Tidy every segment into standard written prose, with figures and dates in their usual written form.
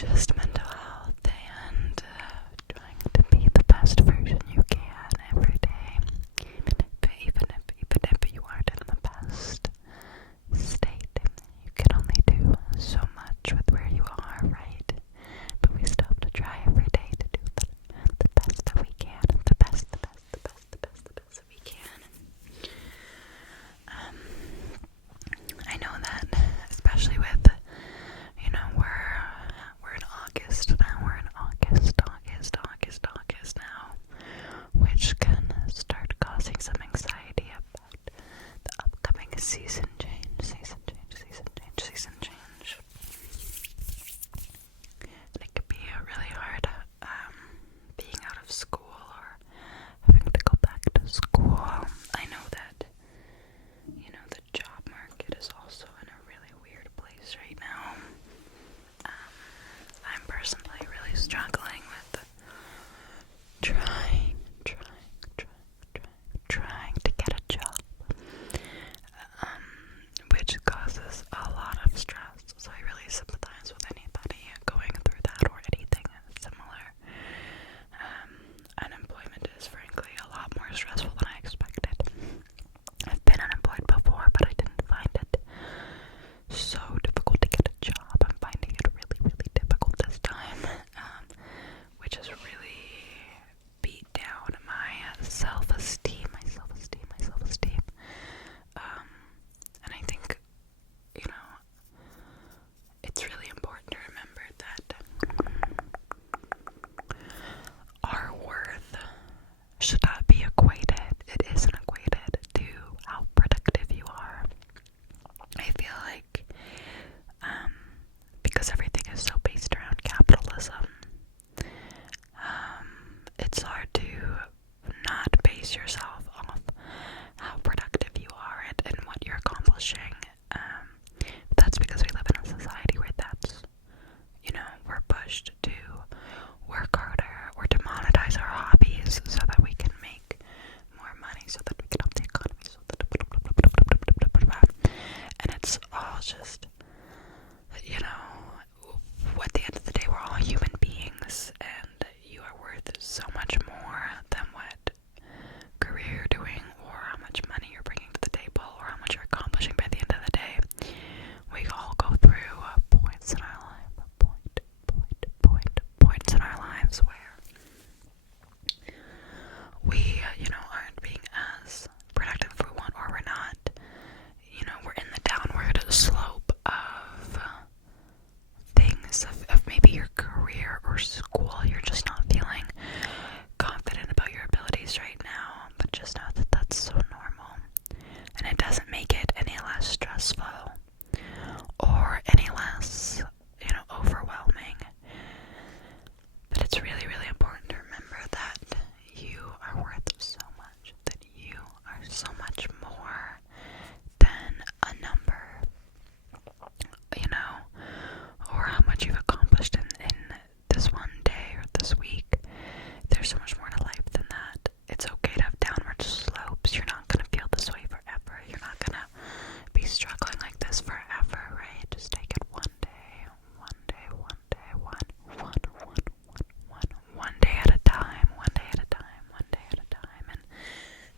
just mental health and trying to be the best version you can every day, even if you aren't in the best state. You can only do so much with where you are, right? But we still have to try every day to do the best that we can, the best that we can. I know that, especially with, we're in August now. We're in August now, which can start causing some anxiety about the upcoming season change. And it could be really hard, being out of school or having to go back to school. I know that, the job market is also in a really weird place right now. I'm personally really struggling with trying to get a job, which causes a lot of stress. So I really sympathize with anybody going through that or anything similar. Unemployment is frankly a lot more stressful than I expected. I've been unemployed before, but I didn't find it so difficult to get a job. I'm finding it really difficult this time, which has really beat down my self-esteem. And I think, it's really important to remember that our worth should not be equated. It isn't equated to how productive you are. I feel like, because everything is so based around capitalism, it's hard to not base yourself off how productive you are and what you're accomplishing. That's because we live in a society where that's, we're pushed to work harder or to monetize our hobbies so that we can make more money, so that we can help the economy, and it's all just, at the end of the day, we're all human beings, and you are worth so much more than what career you're doing, or how much money you're bringing to the table, or how much you're accomplishing by the end of the day. We all go through points in our life, points in our lives where we, aren't being as productive as we want, or we're not. We're in the downward slope of things, of maybe your career or school. You're just not feeling confident about your abilities right now, but just know that that's so normal, and it doesn't make it any less stressful or any less, overwhelming. But it's really important to remember that you are worth so much, that you are so much more than a number, or how much you've accomplished in this one day or this week. There's so much more to life than that. It's okay to have downward slopes. You're not gonna feel this way forever. You're not gonna be struggling like this forever, right? Just take it one day at a time, and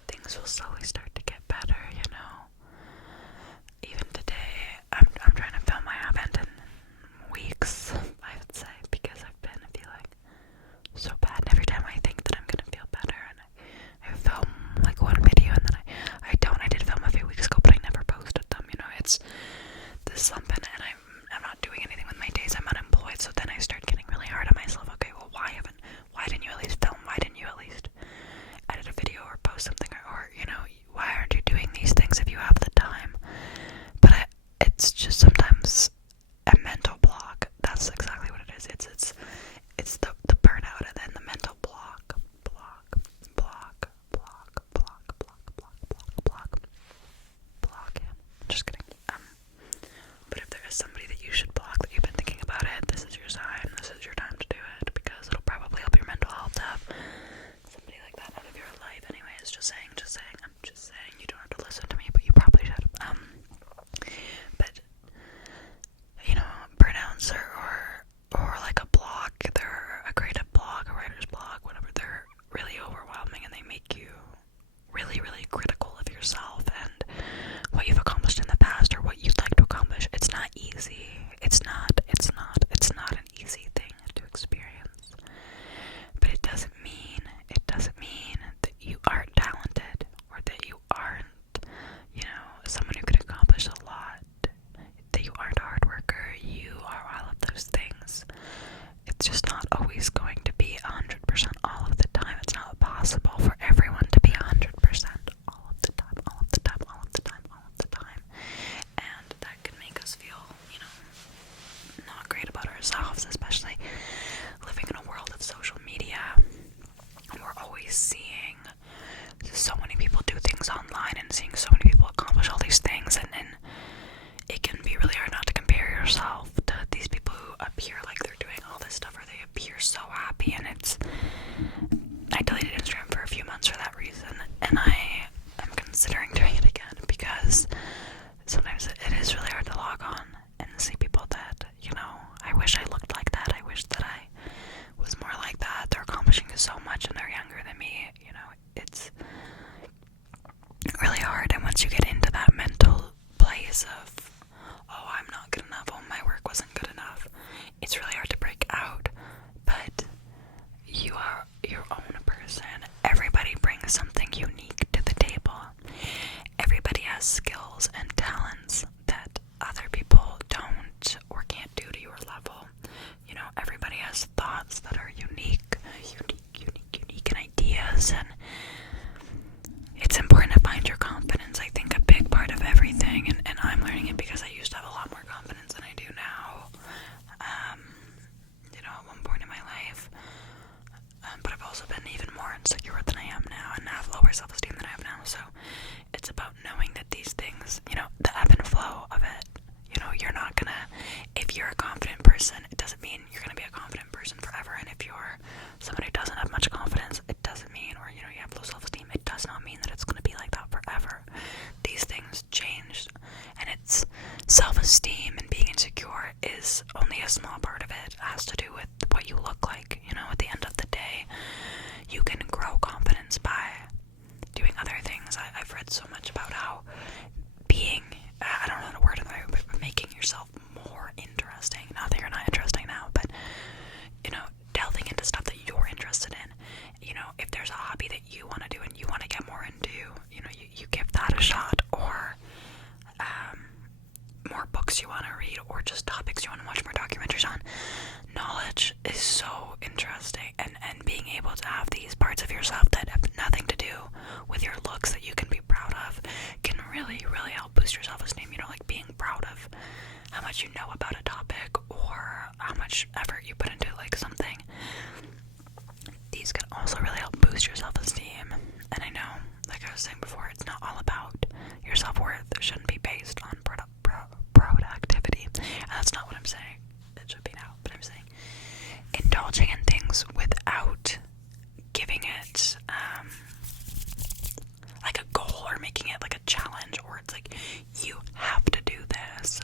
things will slowly start to get better, Even today, I'm trying to film. I haven't in weeks, I would say, because I've been feeling so bad, and every time I think that I'm gonna feel better, and I film like one video, and then I did film a few weeks ago, but I never posted them, it's this slumping, and I'm not doing anything with my days. I'm unemployed, so then I start getting really hard on myself. Okay, well, why didn't you at least film? Why didn't you at least edit a video or post something, or why aren't you doing these things if you have the time? But it's just sometimes a mental block. That's exactly what it is. It's the burnout, and then the mental block. Yeah, just kidding. But if there is somebody that you should block, that you've been thinking about it, this is your sign. This is your time to do it, because it'll probably help your mental health to have somebody like that out of your life. Anyways, just saying. I'm just saying. You don't have to listen to me, but you probably should. But burnouts or like if you're a confident person, it doesn't mean you're going to be a confident person forever. And if you're someone who doesn't have much confidence, it doesn't mean, or you have low self-esteem, it does not mean that it's going to be like that forever. These things change, and it's self-esteem and being insecure is only a small part of it. It has to do with what you look like. At the end of the day, you can grow confidence by doing other things. I've read so much about how being, I don't know how to word it, but making yourself more interesting. Not that you're not interesting now, but delving into stuff that you're interested in. If there's a hobby that you want to do and you want to get more into, you give that a shot, or more books you want to read, or just topics you want to watch more documentaries on. Knowledge is so interesting, and being able to have these parts of yourself that have nothing to do with your looks that you can be proud of can really, really help boost your self-esteem. Like being proud of how much you know about a topic, or how much effort you put into like something. These can also really help boost your self-esteem. And I know, like I was saying before, it's not all about your self-worth. It shouldn't be based on productivity. And that's not what I'm saying. It should be now, but I'm saying indulging in things without giving it like a goal, or making it like a challenge, or it's like you have to do this,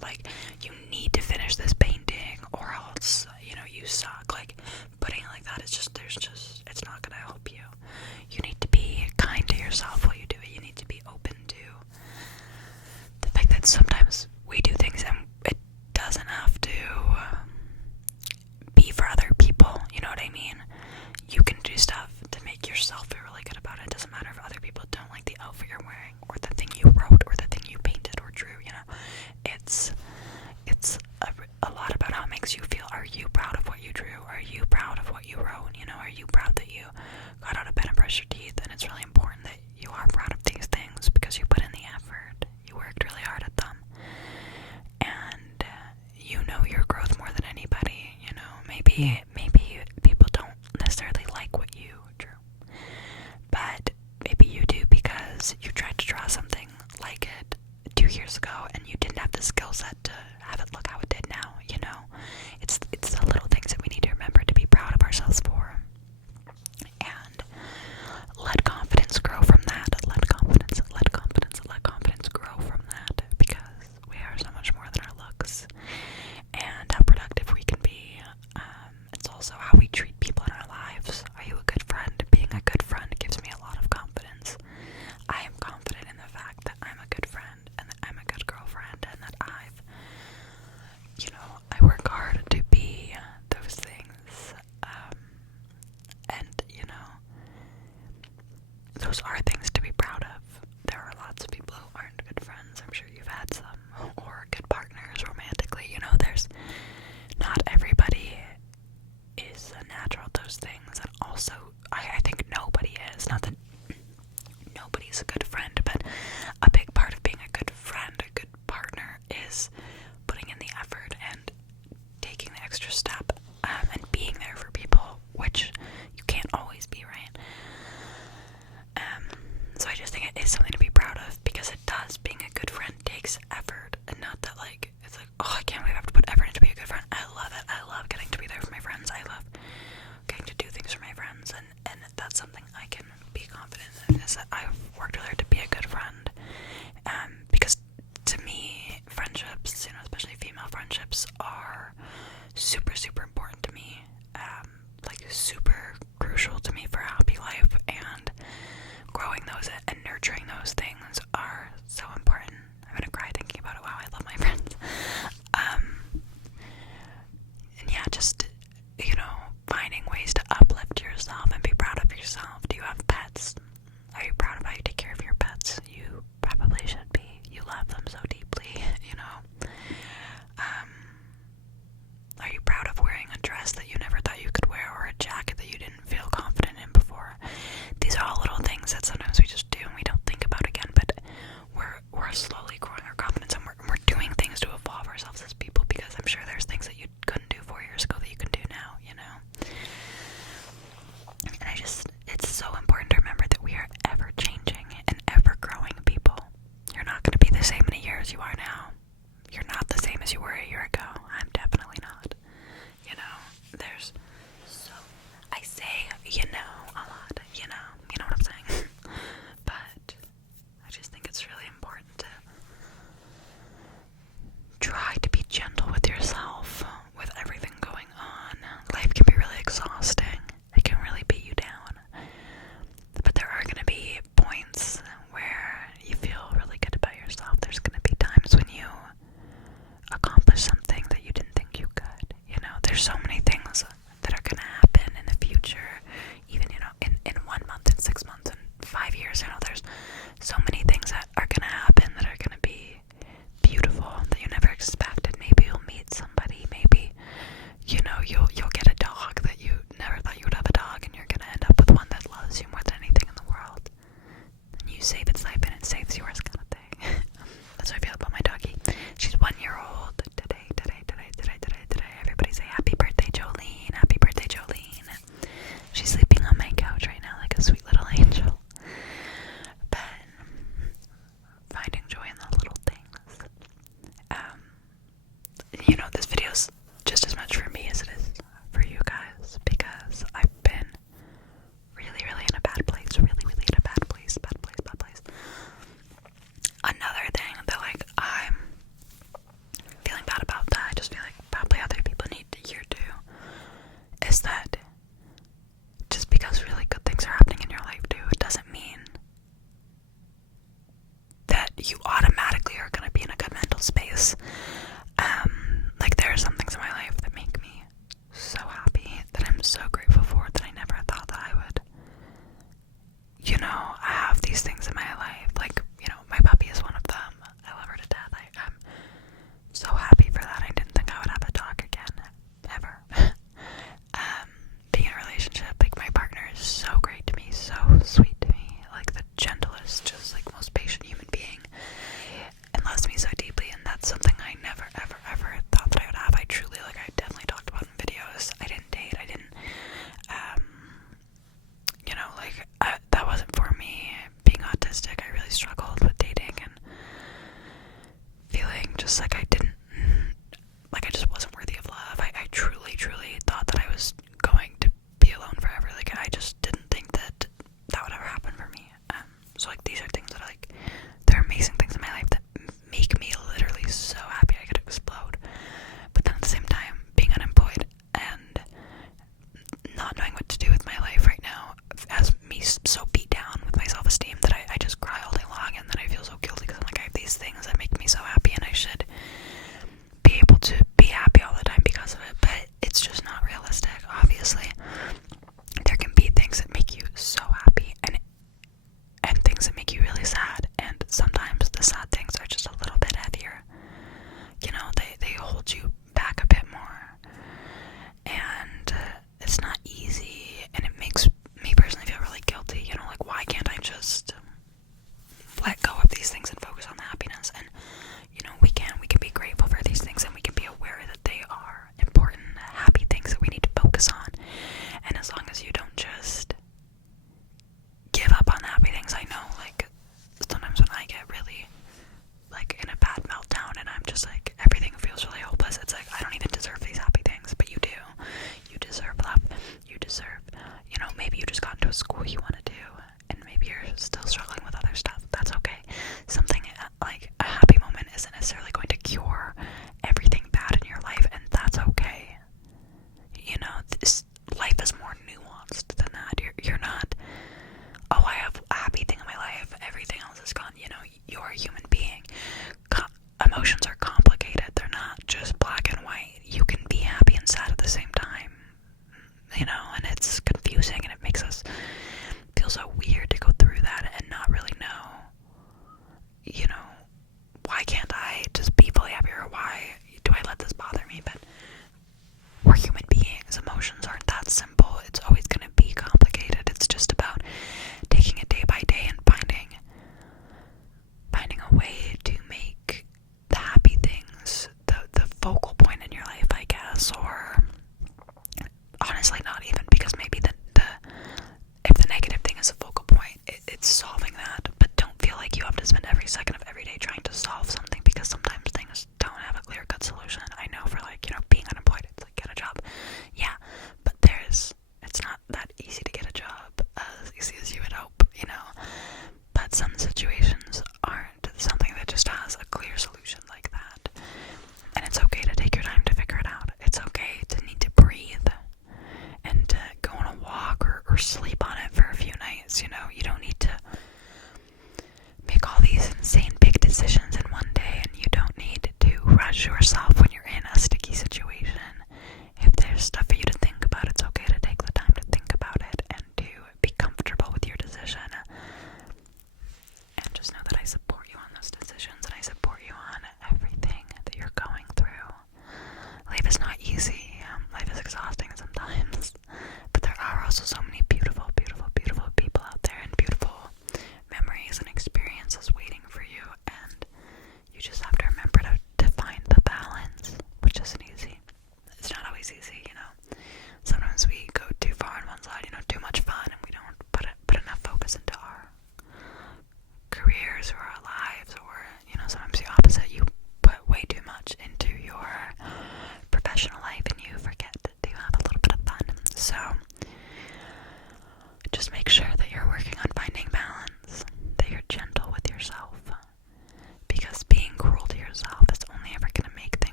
like you need to finish this painting or else you suck. Like putting it like that is just, it's not gonna help you. You need to be kind to yourself while you do it. You need to be open to the fact that sometimes we do things and it doesn't have to be for other people, you know what I mean? You can do stuff to make yourself feel really good about it. It doesn't matter if other people don't like the outfit you're wearing, or the thing you wrote, or the thing you painted or drew, It's a lot about how it makes you feel. Are you proud of what you drew? Are you proud of what you wrote? Are you proud that you got out of bed and brushed your teeth? And it's really important that you are proud of these things because you put in the effort. You worked really hard at them. And you know your growth more than anybody. Maybe people don't necessarily like what you drew, but maybe you do because you tried to draw something like it 2 years ago and you didn't have the skill set to have it look how it did now. It's the little things that we need to remember to be proud of ourselves for, and let confidence grow from that. Let confidence grow from that, because we are so much more than our looks, and how productive we can be. It's also how we treat people in our lives. Are you a good friend? Being a good friend gives me a lot of confidence. I am confident in the fact that I'm a good friend, and that I'm a good girlfriend, and that I work hard to be those things. And those are things to be proud of. There are lots of people who aren't good friends. I'm sure you've had some, or good partners romantically. There's not everybody is a natural at those things, and also I think nobody is. Not that nobody's a good friend, but a big part of being a good friend, a good partner, is putting in the effort and taking the extra step, and being there for people, which you can't always be, right? So I just think it is something to be proud of, because it does. Being a good friend takes effort, and not that it's like, oh, I can't believe I have to put effort into being a good friend. I love it. I love getting to be there for my friends. I love getting to do things for my friends, and that's something I can be confident in, is that I've worked really hard to be a good friend, because to me, friendships, especially female friendships, are super, super important to me, super crucial to me for a happy life, and growing those and nurturing those things are so important. I'm gonna cry thinking about it. Wow, I love my friends. And yeah, just, finding ways to uplift yourself and be proud of yourself. Do you have pets? Are you proud of how you take care of your pets? You probably should be. You love them so deeply, Are you proud of wearing a dress that you never thought you could wear, or a jacket that you didn't feel confident in before? These are all little things that sometimes we just do and we don't think about again,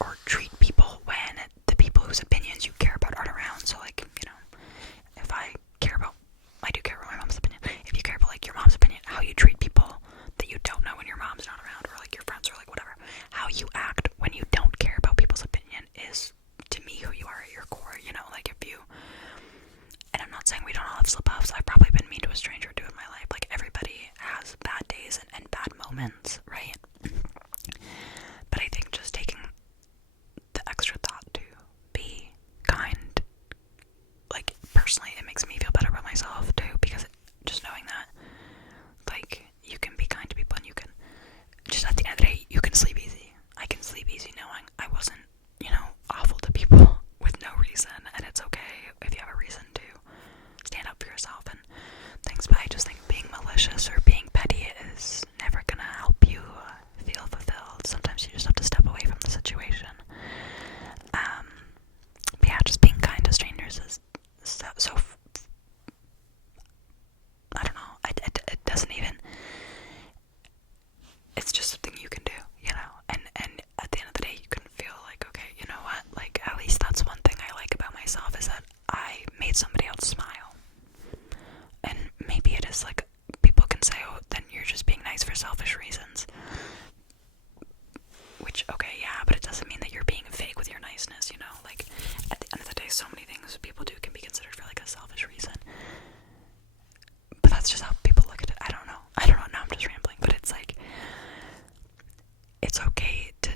or treat people when the people whose opinions you care about aren't around. So like, if I do care about my mom's opinion. If you care about like your mom's opinion, how you treat people that you don't know when your mom's not around, or like your friends, or like whatever, how you act when you don't care about people's opinion is, to me, who you are at your core. Like if you, and I'm not saying we don't all have slip-ups. I've probably been mean to a stranger or two in my life. Like everybody has bad days and bad moments, right? But I think just taking the extra thought to be kind, like personally, it makes me feel better about myself too, because just knowing that, like, you can be kind to people, and you can just, at the end of the day, you can sleep easy. I can sleep easy knowing I wasn't, awful to people with no reason, and it's okay if you have a reason to stand up for yourself and things. But I just think being malicious or being petty is never gonna help you feel fulfilled. Sometimes you just have to step away from the situation. But yeah, just being kind to strangers is so I don't know. It doesn't even. It's just something you can do, And at the end of the day, you can feel like, okay, you know what? Like, at least that's one thing I like about myself, is that I made somebody else smile. And maybe it is like, people can say, oh, then you're just being nice for selfish reasons. Which, okay, yeah, but it doesn't mean that you're being fake with your niceness, Like, at the end of the day, so many things people do can be considered for like a selfish reason. But that's just how people look at it. I don't know. Now I'm just rambling. But it's like, it's okay to,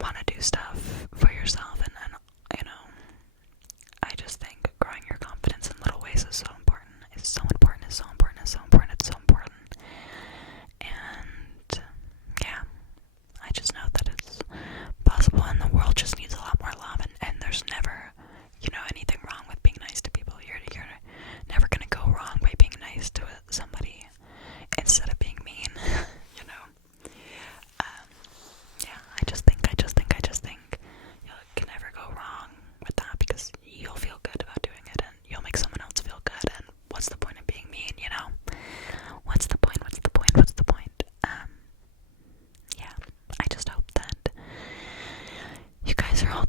want to do stuff for yourself. And I just think growing your confidence in little ways is so important. It's so important. It's so important. It's so important. It's so important. And yeah, I just know that it's possible, and the world just needs a lot more love. And there's never, anything wrong with being nice to people. You're never gonna go wrong by being nice to somebody instead of being mean. Yeah, I just think you can never go wrong with that, because you'll feel good about doing it, and you'll make someone else feel good. And what's the point of being mean? What's the point? Yeah, I just hope that you guys are all